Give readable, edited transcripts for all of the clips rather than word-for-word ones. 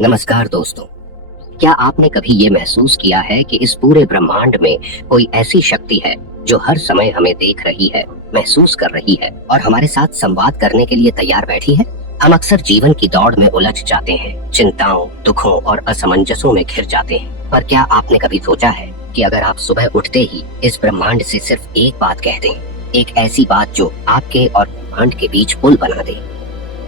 नमस्कार दोस्तों। क्या आपने कभी ये महसूस किया है कि इस पूरे ब्रह्मांड में कोई ऐसी शक्ति है जो हर समय हमें देख रही है, महसूस कर रही है और हमारे साथ संवाद करने के लिए तैयार बैठी है? हम अक्सर जीवन की दौड़ में उलझ जाते हैं, चिंताओं, दुखों और असमंजसों में घिर जाते हैं। पर क्या आपने कभी सोचा है कि अगर आप सुबह उठते ही इस ब्रह्मांड से सिर्फ एक बात कह दें, एक ऐसी बात जो आपके और ब्रह्मांड के बीच पुल बना दे,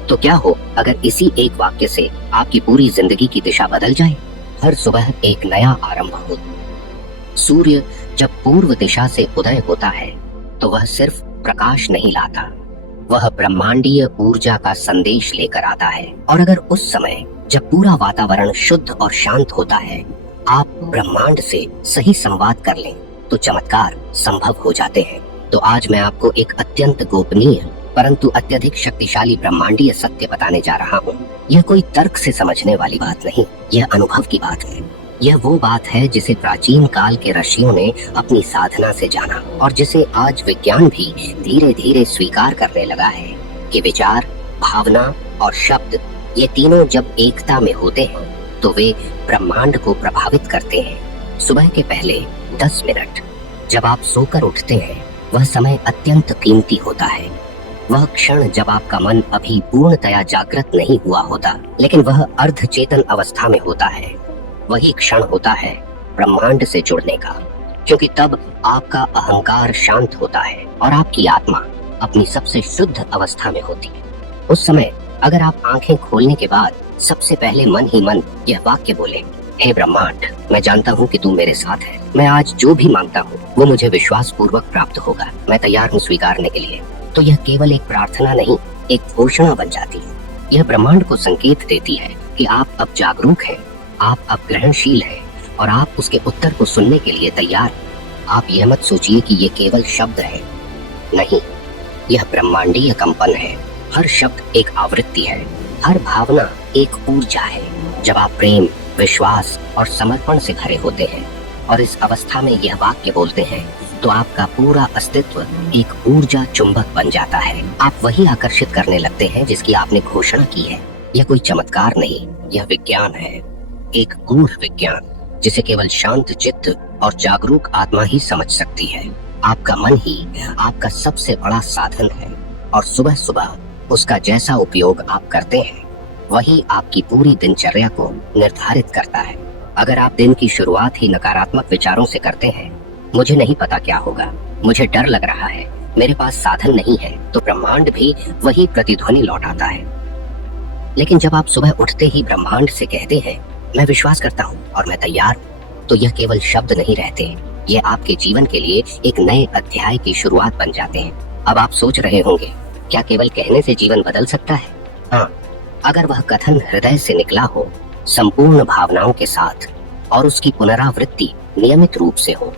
तो क्या हो अगर इसी एक वाक्य से आपकी पूरी जिंदगी की दिशा बदल जाए? हर सुबह एक नया आरंभ हो। सूर्य जब पूर्व दिशा से उदय होता है तो वह सिर्फ प्रकाश नहीं लाता, वह ब्रह्मांडीय ऊर्जा का संदेश लेकर आता है। और अगर उस समय जब पूरा वातावरण शुद्ध और शांत होता है, आप ब्रह्मांड से सही संवाद कर लें तो चमत्कार संभव हो जाते हैं। तो आज मैं आपको एक अत्यंत गोपनीय परंतु अत्यधिक शक्तिशाली ब्रह्मांडीय सत्य बताने जा रहा हूँ। यह कोई तर्क से समझने वाली बात नहीं, यह अनुभव की बात है। यह वो बात है जिसे प्राचीन काल के ऋषियों ने अपनी साधना से जाना और जिसे आज विज्ञान भी धीरे धीरे स्वीकार करने लगा है कि विचार, भावना और शब्द, ये तीनों जब एकता में होते हैं तो वे ब्रह्मांड को प्रभावित करते हैं। सुबह के पहले 10 मिनट जब आप सोकर उठते हैं, वह समय अत्यंत कीमती होता है। वह क्षण जब आपका मन अभी पूर्णतया जागृत नहीं हुआ होता, लेकिन वह अर्ध चेतन अवस्था में होता है। वही क्षण होता है ब्रह्मांड से जुड़ने का, क्योंकि तब आपका अहंकार शांत होता है और आपकी आत्मा अपनी सबसे शुद्ध अवस्था में होती है। उस समय अगर आप आंखें खोलने के बाद सबसे पहले मन ही मन यह वाक्य बोले, हे ब्रह्मांड, मैं जानता हूँ कि तू मेरे साथ है। मैं आज जो भी मांगता हूँ वो मुझे विश्वास पूर्वक प्राप्त होगा। मैं तैयार हूँ स्वीकारने के लिए। तो यह केवल एक प्रार्थना नहीं, एक घोषणा बन जाती है। यह ब्रह्मांड को संकेत देती है कि आप अब जागरूक हैं, आप अब ग्रहणशील हैं और आप उसके उत्तर को सुनने के लिए तैयार हैं। आप यह मत सोचिए कि ये केवल शब्द है, नहीं, यह ब्रह्मांडीय कंपन है। हर शब्द एक आवृत्ति है, हर भावना एक ऊर्जा है। जब आप प्रेम, विश्वास और समर्पण से भरे होते हैं और इस अवस्था में यह वाक्य बोलते हैं, तो आपका पूरा अस्तित्व एक ऊर्जा चुंबक बन जाता है। आप वही आकर्षित करने लगते हैं जिसकी आपने घोषणा की है। यह कोई चमत्कार नहीं, यह विज्ञान है, एक गूढ़ विज्ञान जिसे केवल शांत चित्त और जागरूक आत्मा ही समझ सकती है। आपका मन ही आपका सबसे बड़ा साधन है और सुबह सुबह उसका जैसा उपयोग आप करते हैं, वही आपकी पूरी दिनचर्या को निर्धारित करता है। अगर आप दिन की शुरुआत ही नकारात्मक विचारों से करते हैं, मुझे नहीं पता क्या होगा, मुझे डर लग रहा है, मेरे पास साधन नहीं है, तो ब्रह्मांड भी वही प्रतिध्वनि लौटाता है। लेकिन जब आप सुबह उठते ही ब्रह्मांड से कहते हैं, मैं विश्वास करता हूँ और मैं तैयार हूँ, तो यह केवल शब्द नहीं रहते, ये आपके जीवन के लिए एक नए अध्याय की शुरुआत बन जाते हैं। अब आप सोच रहे होंगे, क्या केवल कहने से जीवन बदल सकता है? हाँ, अगर वह कथन हृदय से निकला हो, संपूर्ण भावनाओं के साथ, और उसकी पुनरावृत्ति नियमित रूप से हो,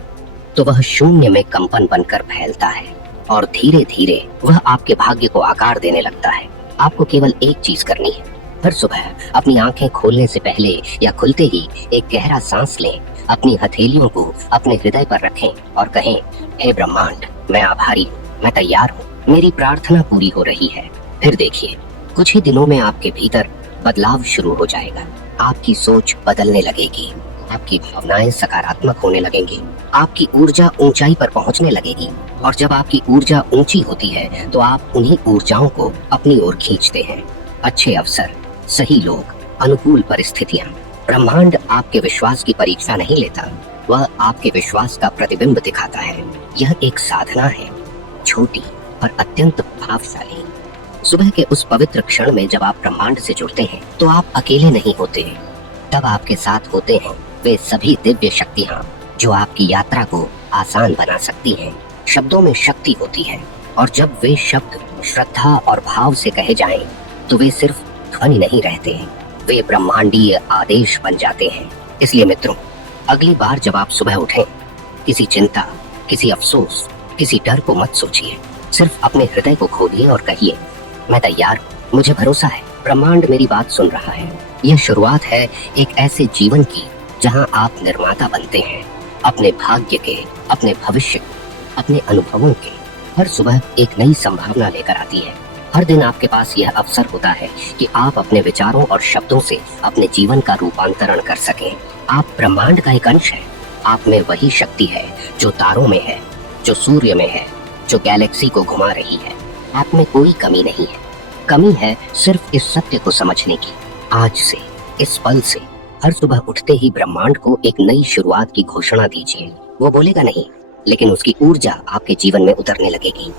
तो वह शून्य में कंपन बनकर फैलता है और धीरे धीरे वह आपके भाग्य को आकार देने लगता है। आपको केवल एक चीज करनी है, हर सुबह अपनी आंखें खोलने से पहले या खुलते ही एक गहरा सांस लें, अपनी हथेलियों को अपने हृदय पर रखें और कहें, हे ब्रह्मांड, मैं आभारी हूँ, मैं तैयार हूँ, मेरी प्रार्थना पूरी हो रही है। फिर देखिए, कुछ ही दिनों में आपके भीतर बदलाव शुरू हो जाएगा। आपकी सोच बदलने लगेगी, आपकी भावनाएं सकारात्मक होने लगेंगी, आपकी ऊर्जा ऊंचाई पर पहुंचने लगेगी। और जब आपकी ऊर्जा ऊंची होती है तो आप उन्हीं ऊर्जाओं को अपनी ओर खींचते हैं। अच्छे अवसर, सही लोग, अनुकूल परिस्थितियां। ब्रह्मांड आपके विश्वास की परीक्षा नहीं लेता, वह आपके विश्वास का प्रतिबिंब दिखाता है। यह एक साधना है, छोटी पर अत्यंत प्रभावशाली। सुबह के उस पवित्र क्षण में जब आप ब्रह्मांड से जुड़ते हैं तो आप अकेले नहीं होते, तब आपके साथ होते हैं वे सभी दिव्य शक्तियाँ जो आपकी यात्रा को आसान बना सकती हैं। शब्दों में शक्ति होती है और जब वे शब्द श्रद्धा और भाव से कहे जाएं, तो वे सिर्फ ध्वनि नहीं रहते, वे ब्रह्मांडीय आदेश बन जाते हैं। इसलिए मित्रों, अगली बार जब आप सुबह उठें, किसी चिंता, किसी अफसोस, किसी डर को मत सोचिए, सिर्फ अपने हृदय को खोलिए और कहिए, मैं तैयार हूँ, मुझे भरोसा है, ब्रह्मांड मेरी बात सुन रहा है। यह शुरुआत है एक ऐसे जीवन की जहाँ आप निर्माता बनते हैं, अपने भाग्य के, अपने भविष्य, अपने अनुभवों के। हर सुबह एक नई संभावना लेकर आती है। हर दिन आपके पास यह अवसर होता है कि आप अपने विचारों और शब्दों से अपने जीवन का रूपांतरण कर सकें। आप ब्रह्मांड का एक अंश हैं। आप में वही शक्ति है जो तारों में है, जो सूर्य में है, जो गैलेक्सी को घुमा रही है। आप में कोई कमी नहीं है। कमी है सिर्फ इस सत्य को समझने की। आज से, इस पल से, हर सुबह उठते ही ब्रह्मांड को एक नई शुरुआत की घोषणा दीजिए। वो बोलेगा नहीं, लेकिन उसकी ऊर्जा आपके जीवन में उतरने लगेगी।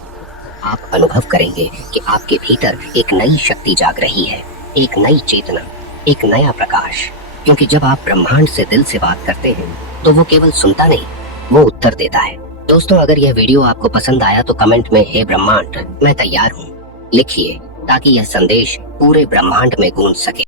आप अनुभव करेंगे कि आपके भीतर एक नई शक्ति जाग रही है, एक नई चेतना, एक नया प्रकाश। क्योंकि जब आप ब्रह्मांड से दिल से बात करते हैं तो वो केवल सुनता नहीं, वो उत्तर देता है। दोस्तों, अगर यह वीडियो आपको पसंद आया तो कमेंट में हे ब्रह्मांड मैं तैयार हूँ लिखिए, ताकि यह संदेश पूरे ब्रह्मांड में गूंज सके।